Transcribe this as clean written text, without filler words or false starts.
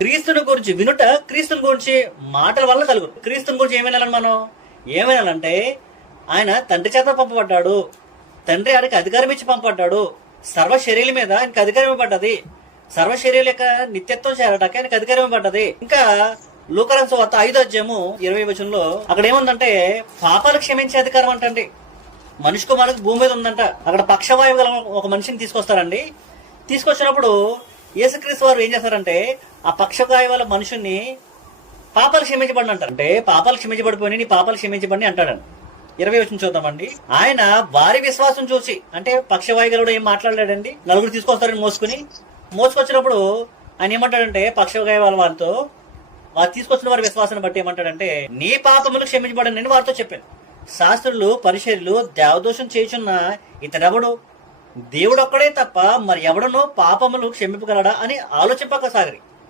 క్రీస్తుని గురించి వినుట, క్రీస్తుని గురించి మాటల వల్ల కలుగురు. క్రీస్తుని గురించి ఏమైనా మనం ఏమైనాలంటే ఆయన తండ్రి చేత పంపబడ్డాడు, తండ్రి ఆయనకి అధికారం ఇచ్చి పంపబడ్డాడు, సర్వ శరీరం మీద ఆయనకి అధికారం ఇవ్వబడ్డది, సర్వ శరీరం యొక్క నిత్యత్వం చేరటానికి ఆయనకి అధికారం ఇవ్వబడ్డది. ఇంకా లూకాసు సువార్త 5వ అధ్యాయము 20వ వచనంలో అక్కడ ఏముందంటే పాపాలు క్షమించే అధికారం అంటండి మనిషి కుమారుడికి భూమి మీద ఉందంట. అక్కడ పక్షవాయువు గల ఒక మనిషిని తీసుకొస్తారండి. తీసుకొచ్చినప్పుడు యేసుక్రీస్తు వారు ఏం చేస్తారంటే ఆ పక్షవాయువుల మనుషుల్ని పాపాలు క్షమించబడి అంటారు. అంటే పాపాలు క్షమించబడిపోయి నీ పాపాలు క్షమించబడి అంటాడండి. 20వ వచనం చూద్దామండి. ఆయన వారి విశ్వాసం చూసి, అంటే పక్షవాయువులు ఏం మాట్లాడలేడండి. నలుగురు తీసుకొస్తారని మోసుకొచ్చినప్పుడు ఆయన ఏమంటాడంటే పక్షవాయువుల వారితో, వారు తీసుకొచ్చిన వారి విశ్వాసాన్ని బట్టి ఏమంటాడంటే నీ పాపములు క్షమించబడని నేను వారితో చెప్పాను. శాస్త్రులు పరిచర్యులు దేవదోషం చేయుచున్న ఇతడెవడు, దేవుడు ఒక్కడే తప్ప మరి ఎవడనో పాపములు క్షమింపగలడా అని ఆలోచింపక సాగరి.